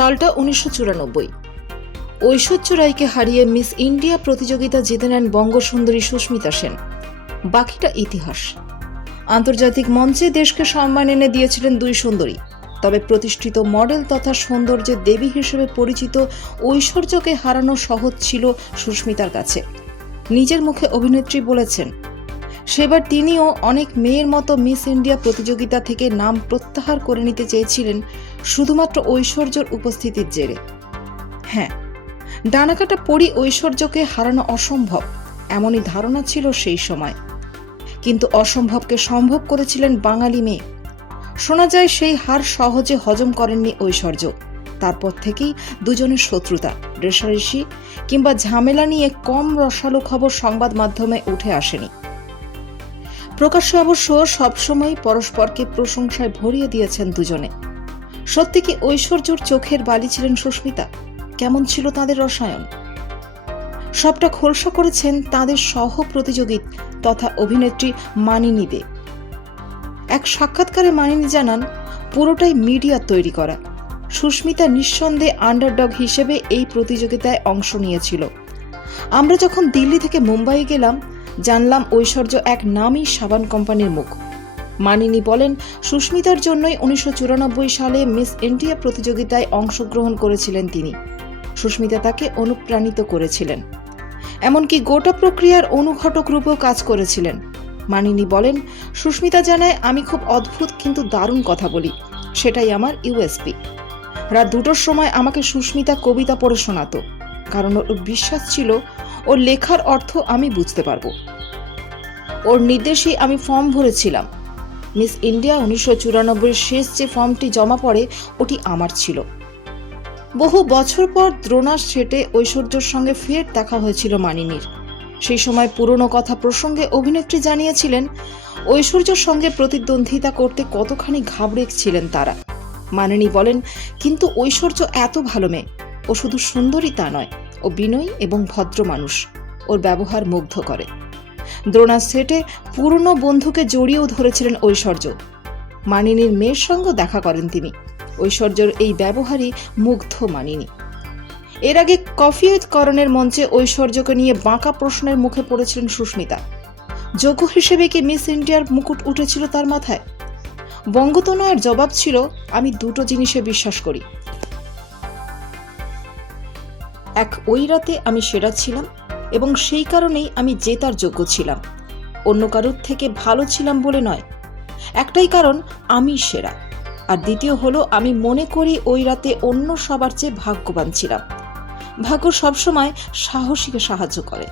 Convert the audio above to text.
সালটা উনিশশো চুরানব্বই। ঐশ্বর্য রায়কে হারিয়ে মিস ইন্ডিয়া প্রতিযোগিতা জিতে নেন বঙ্গসুন্দরী সুস্মিতা সেন। বাকিটা ইতিহাস। আন্তর্জাতিক মঞ্চে দেশকে সম্মান এনে দিয়েছিলেন দুই সুন্দরী। তবে প্রতিষ্ঠিত মডেল তথা সৌন্দর্যের দেবী হিসেবে পরিচিত ঐশ্বর্যকে হারানো সহজ ছিল সুস্মিতার কাছে। নিজের মুখে অভিনেত্রী বলেছেন সেবার তিনিও অনেক মেয়ের মতো মিস ইন্ডিয়া প্রতিযোগিতা থেকে নাম প্রত্যাহার করে নিতে চেয়েছিলেন শুধুমাত্র ঐশ্বর্যর উপস্থিতির জেরে। হ্যাঁ ডানাকাটা পরি ঐশ্বর্যকে হারানো অসম্ভব, এমনই ধারণা ছিল সেই সময়। কিন্তু অসম্ভবকে সম্ভব করেছিলেন বাঙালি মেয়ে। শোনা যায় সেই হার সহজে হজম করেননি ঐশ্বর্য। তারপর থেকেই দুজনের শত্রুতা রেশারেশি কিংবা ঝামেলা নিয়ে কম রসালো খবর সংবাদ মাধ্যমে উঠে আসেনি। প্রকাশ্য অবশ্য সবসময় পরস্পরকে প্রশংসায় ভরিয়ে দিয়েছেন দুজনে। সত্যি কি ঐশ্বর্যর চোখের বালি ছিলেন সুস্মিতা? কেমন ছিল তাদের রসায়ন? সবটা খোলসা করেছেন তাদের সহ প্রতিযোগী তথা অভিনেত্রী মানিনী দে। এক সাক্ষাৎকারে মানিনী জানান, পুরোটাই মিডিয়া তৈরি করা। সুস্মিতা নিঃসন্দেহে আন্ডারডগ হিসেবে এই প্রতিযোগিতায় অংশ নিয়েছিল। আমরা যখন দিল্লি থেকে মুম্বাই গেলাম জানলাম ঐশ্বর্য এক নামী সাবান কোম্পানির মুখ। মানিনী বলেন, সুস্মিতার জন্যই উনিশশো সালে মিস ইন্ডিয়া প্রতিযোগিতায় অংশগ্রহণ করেছিলেন তিনি। সুস্মিতা তাকে অনুপ্রাণিত করেছিলেন। এমনকি গোটা প্রক্রিয়ার অনুঘটক রূপেও কাজ করেছিলেন। মানিনী বলেন, সুস্মিতা জানায়, আমি খুব অদ্ভুত কিন্তু দারুণ কথা বলি। সেটাই আমার ইউএসপি রাত দুটোর সময় আমাকে সুস্মিতা কবিতা পড়ে শোনাতো। কারণ ওর বিশ্বাস ছিল ওর লেখার অর্থ আমি বুঝতে পারব। ওর নির্দেশেই আমি ফর্ম ভরেছিলাম। মিস ইন্ডিয়া উনিশশো চুরানব্বই শেষ যে ফর্মটি জমা পড়ে, ওটি আমার ছিল। বহু বছর পর দ্রোণার সেটে ঐশ্বর্যর সঙ্গে ফের দেখা হয়েছিল মানিনীর। সেই সময় পুরনো কথা প্রসঙ্গে অভিনেত্রী জানিয়েছিলেন, ঐশ্বর্যর সঙ্গে প্রতিদ্বন্দ্বিতা করতে কতখানি ঘাবড়ে ছিলেন তারা। মানিনী বলেন, কিন্তু ঐশ্বর্য এত ভালো মেয়ে, ও শুধু সুন্দরী তা নয় ও বিনয়ী এবং ভদ্র মানুষ। ওর ব্যবহার মুগ্ধ করে। দ্রোণা সেটে পুরনো বন্ধুকে জড়িয়েও ধরেছিলেন ঐশ্বর্য। মানিনীর মেয়ের সঙ্গে দেখা করেন তিনি। ঐশ্বর্যর এই ব্যবহারই মুগ্ধ মানিনী। এর আগে কফিয়তকরণের মঞ্চে ঐশ্বর্যকে নিয়ে বাঁকা প্রশ্নের মুখে পড়েছিলেন সুস্মিতা। যোগ্য হিসেবে কি মিস ইন্ডিয়ার মুকুট উঠেছিল তার মাথায়? বঙ্গতনয়ের জবাব ছিল, আমি দুটো জিনিসে বিশ্বাস করি এক ওই রাতে আমি সেরা ছিলাম এবং সেই কারণেই আমি জেতার যোগ্য ছিলাম। অন্য কারোর থেকে ভালো ছিলাম বলে নয়। একটাই কারণ, আমি সেরা। আর দ্বিতীয় হলো, আমি মনে করি ওই রাতে অন্য সবার চেয়ে ভাগ্যবান ছিলাম। ভাগ্য সবসময় সাহসীকে সাহায্য করে।